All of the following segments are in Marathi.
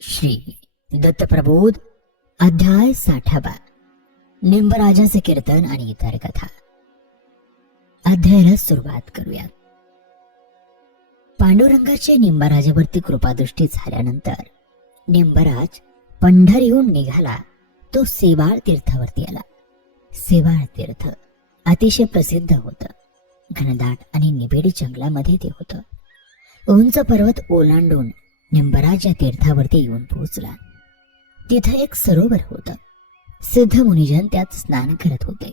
श्री दत्तप्रबोध अध्याय 60. निंबराजाचे कीर्तन आणि इतर कथा. अध्यायाला सुरुवात करूया. पांडुरंगाची निंबराजावरती कृपादृष्टी झाल्यानंतर निंबराज पंढरीहून निघाला. तो सेवाळ तीर्थावरती आला. सेवाळ तीर्थ अतिशय प्रसिद्ध होतं. घनदाट आणि निबिड जंगलामध्ये ते होतं. उंच पर्वत ओलांडून निंबराज या तीर्थावरती येऊन पोहोचला. तिथं एक सरोवर होतं. सिद्ध मुनिजन त्यात स्नान करत होते.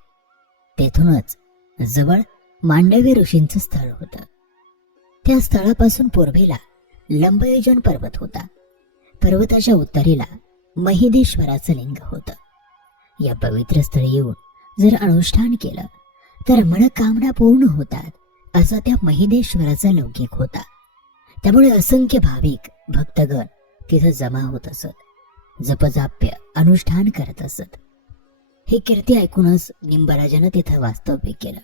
तेथूनच जवळ मांडव्य ऋषींचं स्थळ होतं. त्या स्थळापासून पूर्वेला लंबयोजन पर्वत होता. पर्वताच्या उत्तरेला महिदेश्वराचं लिंग होतं. या पवित्र स्थळी येऊन जर अनुष्ठान केलं तर मनकामना पूर्ण होतात असा त्या महिदेश्वराचा लौकिक होता. त्यामुळे असंख्य भाविक भक्तगण तिथं जमा होत असत. जपजाप्य अनुष्ठान करत असत. हे कीर्ती ऐकूनच निंबराजानं तिथं वास्तव्य केलं.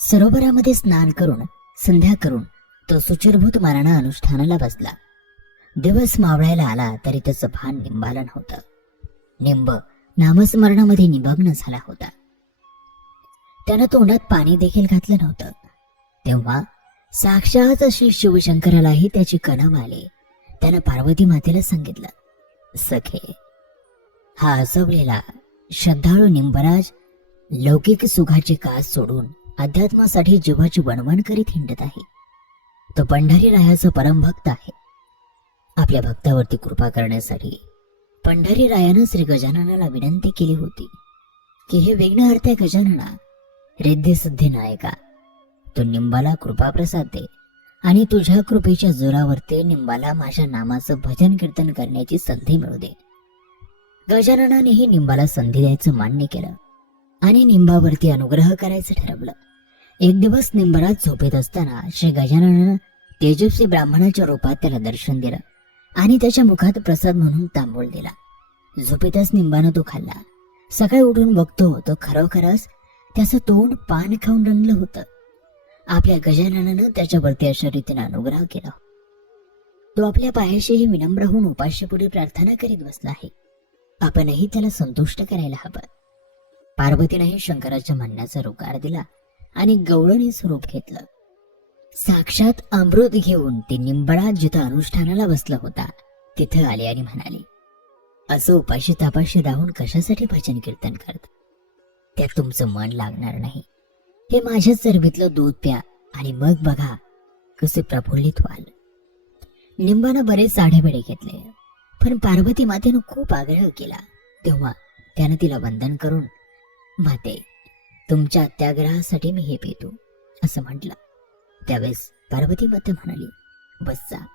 सरोवरामध्ये स्नान करून संध्या करून तो सुचरभूत माराणा अनुष्ठानाला बसला. दिवस मावळायला आला तरी त्याचं भान निंबाला नव्हतं. निंब नामस्मरणामध्ये निमग्न झाला होता. त्यानं तोंडात पाणी देखील घातलं नव्हतं. तेव्हा साक्षात श्री शिवशंकरालाही त्याची कणव आली. त्यानं पार्वती मातेला सांगितलं, सखे, हा असवलेला श्रद्धाळू निंबराज लौकिक सुखाचे कास सोडून अध्यात्मासाठी जीवाची वणवण करीत हिंडत आहे. तो पंढरीरायाचा परमभक्त आहे. आपल्या भक्तावरती कृपा करण्यासाठी पंढरीरायानं श्री गजाननाला विनंती केली होती की हे विघ्नहर्त्या गजानना, रिद्धी सिद्धी नायका, तू निंबाला कृपाप्रसाद दे आणि तुझ्या कृपेच्या जोरावरती निंबाला माझ्या नामाचं भजन कीर्तन करण्याची संधी मिळू दे. गजाननानेही निंबाला संधी द्यायचं मान्य केलं आणि निंबावरती अनुग्रह करायचं ठरवलं. एक दिवस निंबराज झोपेत असताना श्री गजाननानं तेजस्वी ब्राह्मणाच्या रूपात त्याला दर्शन दिलं आणि त्याच्या मुखात प्रसाद म्हणून तांबूळ दिला. झोपेतच निंबानं तो खाल्ला. सकाळी उठून बघतो तो खरोखरच त्याचं तोंड पान खाऊन रंगलं होतं. आपल्या गजाननानं त्याच्यावरती अशा रीतीने अनुग्रह केला. तो आपल्या पायाशीही विनम्र होऊन उपाशीपुढे प्रार्थना करीत बसला आहे. आपणही त्याला संतुष्ट करायला हवं. पार्वतीनेही शंकराच्या म्हणण्याचा रुकार दिला आणि गवळणी स्वरूप घेतलं. साक्षात अमृत घेऊन ते निंबराज जिथं अनुष्ठानाला बसला होता तिथं आले आणि म्हणाले, असं उपाशी तापाशी राहून कशासाठी भजन कीर्तन करत? त्यात तुमचं मन लागणार नाही. हे माझ्या चरबीतलं दूध प्या आणि मग बघा कसे प्रफुल्लित व्हाल. निंबानं बरेच साडेबेडे घेतले, पण पार्वती मातेनं खूप आग्रह केला. तेव्हा त्यानं तिला वंदन करून, माते, तुमच्या अत्याग्रहासाठी मी हे पितो असं म्हटलं. त्यावेळेस पार्वती माते म्हणाली, बस जा.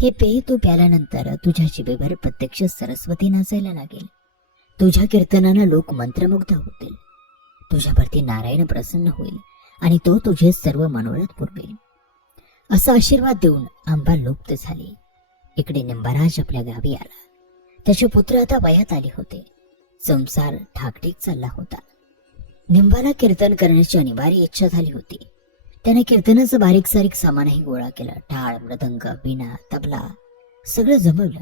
हे पेय तू प्याल्यानंतर तुझ्या जिभेवर प्रत्यक्ष सरस्वती नाचायला लागेल. तुझ्या कीर्तनानं लोक मंत्रमुग्ध होतील. तुझ्यावरती नारायण प्रसन्न होईल आणि तो तुझे सर्व मनोरथ पुरवेल. असा आशीर्वाद देऊन आंबा लुप्त झाली. इकडे निंबराज आपल्या गावी आला. त्याचे पुत्र आता वयात आले होते. संसार ठाकठीक चालला होता. निंबाला कीर्तन करण्याची अनिवार्य इच्छा झाली होती. त्याने कीर्तनाचं बारीक सारीक सामानही गोळा केलं. टाळ, मृदंग, वीणा, तबला सगळं जमवलं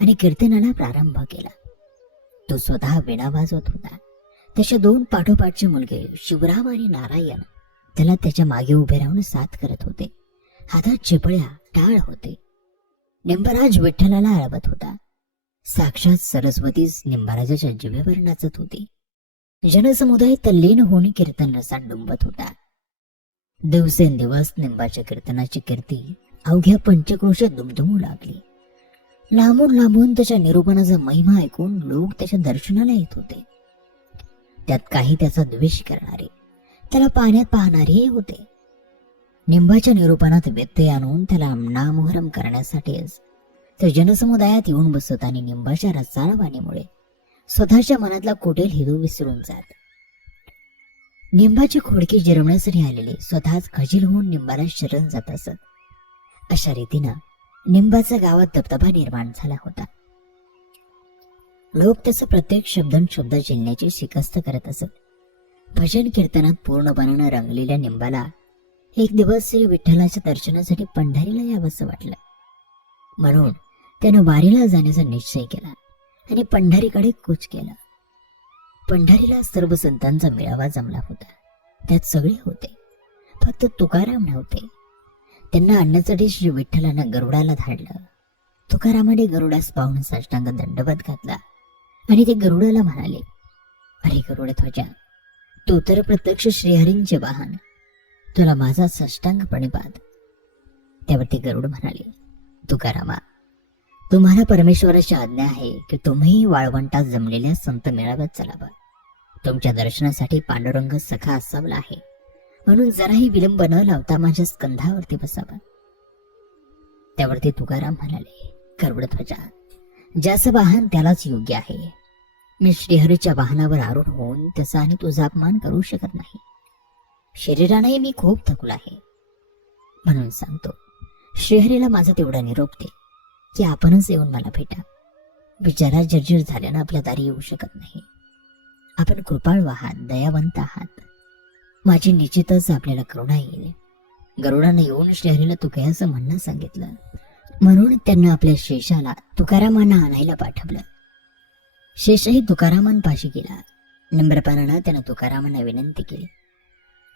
आणि कीर्तनाला प्रारंभ केला. तो स्वतः वीणा वाजवत होता. त्याचे दोन पाठोपाठचे मुलगे शिवराम आणि नारायण त्याला त्याच्या मागे उभे राहून साथ करत होते. हातात चिपळ्या, टाळ होते. निंबराज विठ्ठलाला आळवत होता. साक्षात सरस्वतीच निंबराजाच्या जिभेवर नाचत होती. जनसमुदाय तल्लीन होऊन कीर्तन रसात डुंबत होता. दिवसेंदिवस निंबाच्या कीर्तनाची कीर्ती अवघ्या पंचक्रोशात दुमदुमू लागली. लांबून लांबून त्याच्या निरूपणाचा महिमा ऐकून लोक त्याच्या दर्शनाला येत होते. त्यात काही त्याचा द्वेष करणारे, त्याला पाण्यात पाहणारेही होते. निंबाच्या निरूपणात व्यत्यय आणून त्याला नामोहरम करण्यासाठीच ते जनसमुदायात येऊन बसत आणि निंबाच्या रसाळवाणीमुळे स्वतःच्या मनातला कुटील हेतू विसरून जात. निंबाची खोडकी जिरवण्यासाठी आलेले स्वतःच खजील होऊन निंबाला शरण जात असत. अशा रीतीनं निंबाचा गावात दबदबा निर्माण झाला होता. लोक त्याचा प्रत्येक शब्द जिंकण्याची शिकस्त करत असत. भजन कीर्तनात पूर्णपणे रंगलेल्या निंबाला एक दिवस श्री विठ्ठलाच्या दर्शनासाठी पंढरीला यावंसं वाटलं. म्हणून त्यानं वारीला जाण्याचा निश्चय केला आणि पंढरीकडे कूच केला. पंढरीला सर्व संतांचा मेळावा जमला होता. त्यात सगळे होते, फक्त तुकाराम नव्हते. त्यांना आणण्यासाठी श्री विठ्ठलानं गरुडाला धाडलं. तुकारामाने गरुडास पाहून साष्टांग दंडवत घातला आणि ते गरुडाला म्हणाले, अरे गरुडध्वजा, तू तर प्रत्यक्ष श्रीहरींचे वाहन, तुला माझा साष्टांग प्रणिपात. त्यावरती गरुड म्हणाले, तुकारामा, तुम्हाला परमेश्वराची आज्ञा आहे की तुम्ही वाळवंटात जमलेल्या संत मेळाव्यात चलावं. तुमच्या दर्शनासाठी पांडुरंग सखा असावला आहे, म्हणून जराही विलंब न लावता माझ्या स्कंधावरती बसावा. त्यावरती तुकाराम म्हणाले, गरुडध्वजा, ज्याचं वाहन त्यालाच योग्य आहे. मी श्रीहरीच्या वाहनावर आरूढ होऊन त्याचा आणि तुझा अपमान करू शकत नाही. शरीराने मी खूप थकलो आहे, म्हणून सांगतो, श्रीहरीला माझा तेवढा निरोप दे की आपणच येऊन मला भेटा. विचारात जर्जर झाल्यानं आपल्या दारी येऊ शकत नाही. आपण कृपाळू आहात, दयावंत आहात. माझी निश्चितच आपल्याला करुणा येईल. गरुडानं येऊन श्रीहरीला तुकयाचं म्हणणं सांगितलं, म्हणून त्यांना आपल्या शेषाला तुकारामांना आणायला पाठवलं. शेषही तुकारामांपाशी गेला. नम्रपणानं त्यानं तुकारामांना विनंती केली,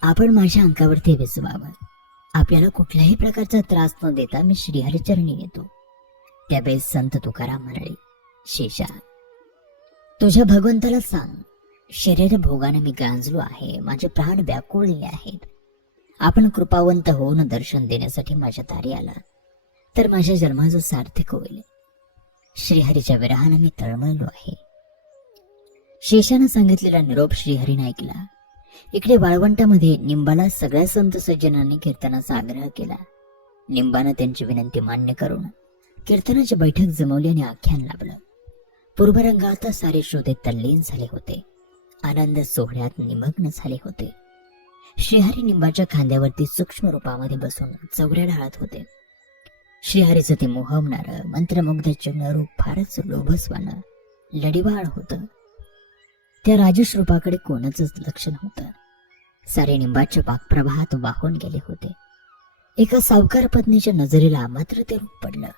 आपण माझ्या अंकावरती विसवावं. आपल्याला कुठल्याही प्रकारचा त्रास न देता मी श्रीहरीचरणी येतो. त्यावेळेस संत तुकाराम म्हणाले, शेषा, तुझ्या भगवंताला सांग, शरीर भोगाने मी गांजलो आहे, माझे प्राण व्याकुळलेले आहेत. आपण कृपावंत होऊन दर्शन देण्यासाठी माझ्या दारी आला तर माझ्या जन्माचं सार्थक होईल. श्रीहरीच्या विरहानं मी तळमळलो आहे. शेषानं सांगितलेला निरोप श्रीहरीने ऐकला. इकडे वाळवंटामध्ये निंबाला सगळ्या संत सज्जनांनी कीर्तनाचा आग्रह केला. निंबानं त्यांची विनंती मान्य करून कीर्तनाची बैठक जमवली आणि आख्यान लाभलं. पूर्वरंगात सारे श्रोते तल्लीन झाले होते, आनंद सोहळ्यात निमग्न झाले होते. श्रीहरी निंबाच्या खांद्यावरती सूक्ष्म रूपामध्ये बसून चौऱ्या ढाळत होते. श्रीहरीचं ते मोहवणारं मंत्रमुग्ध चिन्ह रूप फारच लोभसवानं लढीवाळ होतं. त्या राजेश रूपाकडे कोणाचंच लक्ष नव्हतं. सारे निंबाच्या वाक्प्रवाहात वाहून गेले होते. एका सावकार पत्नीच्या नजरेला मात्र ते रूप पडलं.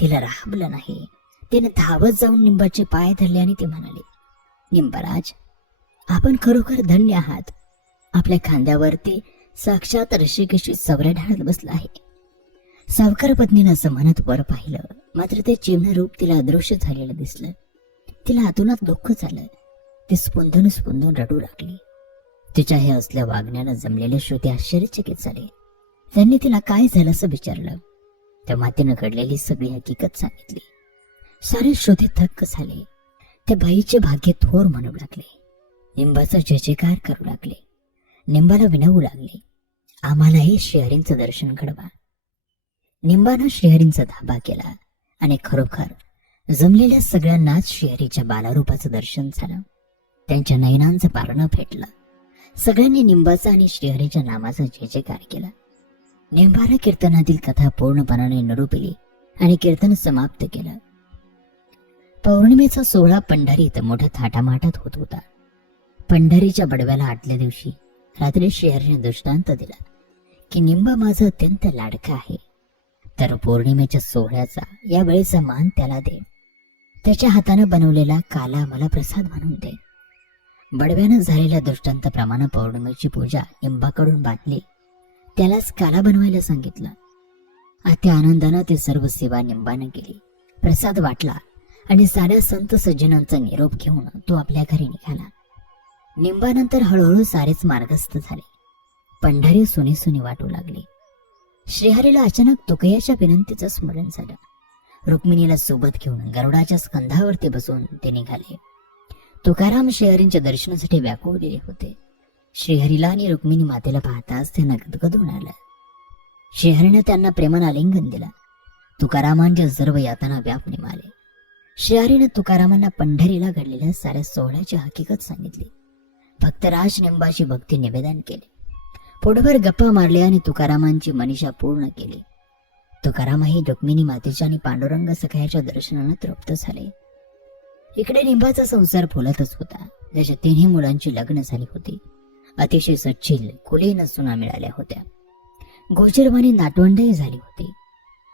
तिला राहवलं नाही. तिने धावत जाऊन निंबाचे पाय धरले आणि ती म्हणाली, निंबाराज, आपण खरोखर धन्य आहात. आपल्या खांद्यावरती साक्षात ऋषिकेशी चौऱ्या ढाळत बसला आहे. सावकार पत्नीनं असं म्हणत वर पाहिलं, मात्र ते चिन्ह रूप तिला अदृश्य झालेलं दिसलं. तिला आतूनात दुःख झालं. ती स्पुंदून स्पुंदून रडू लागली. तिच्या हे असल्या वागण्यानं जमलेले श्रोते आश्चर्यचकित झाले. त्यांनी तिला काय झालं असं विचारलं. तेव्हा तिनं घडलेली सगळी हकीकत सांगितली. सारे श्रोते थक्क झाले. त्या बाईचे भाग्य थोर म्हणू लागले. निंबाचा जयजयकार करू लागले. निंबाला विनवू लागले, आम्हालाही श्रीहरींचं दर्शन घडवा. निंबानं श्रीहरींचा धाबा केला आणि खरोखर जमलेल्या सगळ्यांनाच श्रीहरीच्या बालारूपाचं दर्शन झालं. त्यांच्या नयनांचं पारणं फेटलं. सगळ्यांनी निंबाचा आणि श्रीहरीच्या नामाचा जयजयकार केला. निंबानं कीर्तनातील कथा पूर्णपणाने निरूपिली आणि कीर्तन समाप्त केलं. पौर्णिमेचा सोहळा पंढरीत मोठ्या थाटामाटात होत होता. पंढरीच्या बडव्याला आदल्या दिवशी रात्री श्रीहरीने दृष्टांत दिला की निंबा माझा अत्यंत लाडका आहे, तर पौर्णिमेच्या सोहळ्याचा या वेळेचा मान त्याला दे. त्याच्या हातानं बनवलेला काला मला प्रसाद म्हणून दे. बडव्यानं झालेल्या दृष्टांताप्रमाणे पौर्णिमेची पूजा निंबाकडून बांधली. त्यालाच काला बनवायला सांगितलं. त्या आनंदानं ते सर्व सेवा निंबानं केली. प्रसाद वाटला आणि साऱ्या संत सज्जनांचा निरोप घेऊन तो आपल्या घरी निघाला. निंबानंतर हळूहळू सारेच मार्गस्थ झाले. पंढरी सुनी सुनी वाटू लागली. श्रीहरीला अचानक तुकयाच्या विनंतीचं स्मरण झालं. रुक्मिणीला सोबत घेऊन गरुडाच्या स्कंधावरती बसून ते निघाले. तुकाराम श्रीहरींच्या दर्शनासाठी व्याकुळलेले होते. श्रीहरीला आणि रुक्मिणी मातेला पाहताच त्यांना गदगदून आलं. श्रीहरीने त्यांना प्रेमानं आलिंगन दिला. तुकारामांच्या सर्व यातना व्याप निमाले. श्रीहरीने तुकारामांना पंढरीला घडलेल्या साऱ्या सोहळ्याची हकीकत सांगितली. भक्तराज निंबाची भक्ती निवेदन केले. पोटभर गप्पा मारल्या आणि तुकारामांची मनीषा पूर्ण केली. तुकारामही रुक्मिणी मातेच्या आणि पांडुरंग सखायाच्या दर्शनानं तृप्त झाले. इकडे निंबाचा संसार फुलतच होता. त्याच्या तिन्ही मुलांची लग्न झाली होती. अतिशय सच्चिल कुलीन सुना मिळाल्या होत्या. गोचरवाणी नातवंडही झाली होती.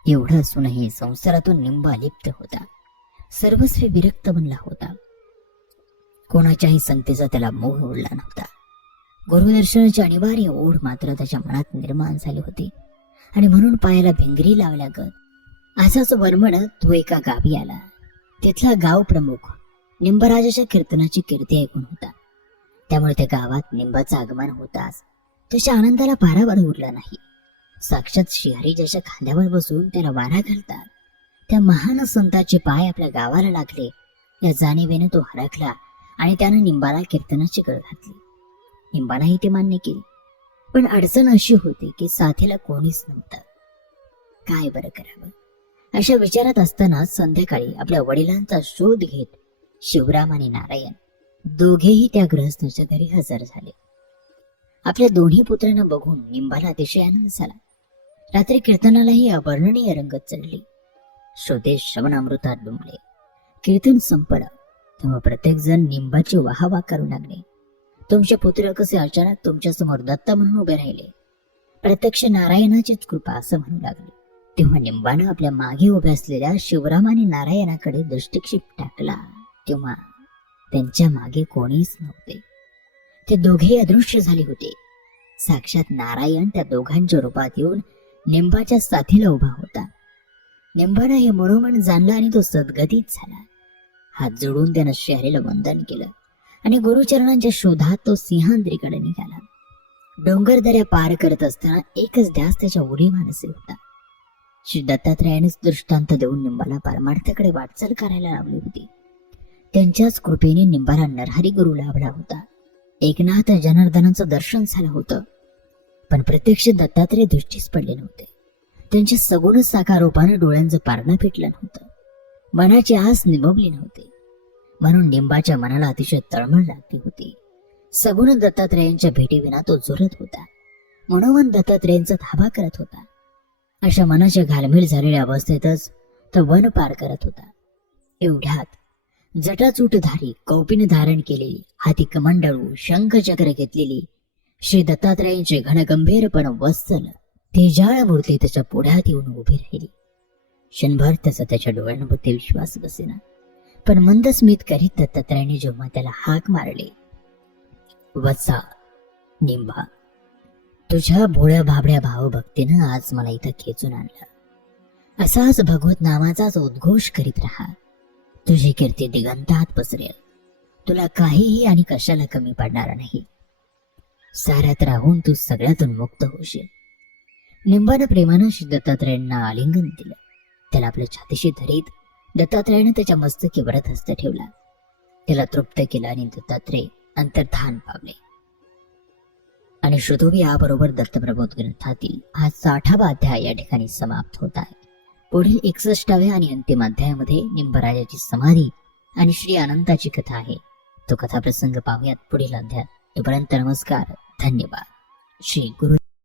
एवढं असूनही संसारातून निंब अलिप्त होता. सर्वस्वी विरक्त बनला होता. कोणाच्याही संगतीचा त्याला मोह उरला नव्हता. गुरुदर्शनाची अनिवार्य ओढ मात्र त्याच्या मनात निर्माण झाली होती आणि म्हणून पायाला भिंगरी लावल्यागत असाच वरमडत तो एका गावी आला. तिथला गाव प्रमुख निंबराजाच्या कीर्तनाची कीर्ती ऐकून होता. त्यामुळे त्या गावात निंबाचं आगमन होताच त्याच्या आनंदाला पारावार उरला नाही. साक्षात श्रीहरी ज्याच्या खांद्यावर बसून त्याला वारा घालतात त्या महान संताचे पाय आपल्या गावाला लागले या जाणीवेने तो हरखला आणि त्यानं निंबाला कीर्तनाची गळ घातली. निंबानाही ते मान्य केली, पण अडचण अशी होती की साथीला कोणीच नव्हतं. काय बरं करावं अशा विचारात असताना संध्याकाळी आपल्या वडिलांचा शोध घेत शिवराम आणि नारायण दोघेही त्या गृहस्थाच्या घरी हजर झाले. आपल्या दोन्ही पुत्रांना बघून निंबाला अतिशय आनंद झाला. रात्री कीर्तनालाही अवर्णनीय रंगत चढली. श्रोते श्रवणामृतात डुंबले. कीर्तन संपलं तेव्हा प्रत्येक जण निंबाची वाहवा करू लागले. तुमचे पुत्र कसे अचानक तुमच्या समोर दत्त म्हणून उभे राहिले, प्रत्यक्ष नारायणाचीच कृपा असं म्हणू लागले. तेव्हा निंबानं आपल्या मागे उभे असलेल्या शिवराम आणि नारायणाकडे दृष्टिक्षेप टाकला. तेव्हा त्यांच्या मागे कोणीच नव्हते. ते दोघेही अदृश्य झाले होते. साक्षात नारायण त्या दोघांच्या रूपात येऊन निंबाच्या साथीला उभा होता. निंबानं हे मनोमन जाणलं आणि तो सद्गतीत झाला. हात जोडून त्यानं श्रीहरीला वंदन केलं आणि गुरुचरणांच्या शोधात तो सिंहाद्रीकडे निघाला. डोंगर दऱ्या पार करत असताना एकच ध्यास त्याच्या उडी मानसी होता. श्री दत्तात्रयानेच दृष्टांत देऊन निंबाला परमार्थाकडे वाटचाल करायला लावली होती. त्यांच्याच कृपेने निंबाला नरहरी गुरु लाभला होता. एकनाथ जनार्दनाचं दर्शन झालं होतं, पण प्रत्यक्ष दत्तात्रय दृष्टीस पडले नव्हते. त्यांच्या सगुण साकार रूपानं डोळ्यांचं पारणं फिटलं नव्हतं. मनाची आस निभवली नव्हती. म्हणून निंबाच्या मनाला अतिशय तळमळ लागली होती. सगुण दत्तात्रयांच्या भेटीविना तो झुरत होता. मनोमन दत्तात्रयांचा धाबा करत होता. अशा मनाच्या घालमेल झालेल्या अवस्थेतच तो वन पार करत होता. एवढ्यात जटाचूटधारी कौपिन धारण केलेली, हाती कमंडळू शंखचक्र घेतलेली श्री दत्तात्रयांचे घनगंभीर पण वत्सल तेजाळ मूर्ती त्याच्या पुढ्यात येऊन उभी राहिली. क्षणभर त्याचा त्याच्या डोळ्यांमध्ये विश्वास बसेना, पण मंद स्मित करीत दत्तात्रयाने जेव्हा त्याला हाक मारले, वत्सा निंबा, तुझ्या भोळ्या भाबड्या भावभक्तीनं आज मला इथं खेचून आणलं. असाच भगवत नामाचाच उद्घोष करीत राहा. तुझी कीर्ती दिगंतात पसरेल. तुला काहीही आणि कशाला कमी पडणार नाही. साऱ्यात राहून तू सगळ्यातून मुक्त होशील. निंबानं प्रेमानं श्री दत्तात्रयांना आलिंगन दिलं. त्याला आपल्या छातीशी धरीत दत्तात्रयाने त्याच्या मस्तकी वरत हस्त ठेवला. त्याला तृप्त केला आणि दत्तात्रय अंतर्धान पावले. आणि श्रुतोबी याबरोबर दत्तप्रबोध ग्रंथातील हा 60वा अध्याय या ठिकाणी समाप्त होत आहे. पुढील 61व्या आणि अंतिम अध्यायामध्ये निंबराजाची समाधी आणि श्री अनंताची कथा आहे. तो कथाप्रसंग पाहूयात पुढील अध्यायात. तोपर्यंत नमस्कार, धन्यवाद. श्री गुरु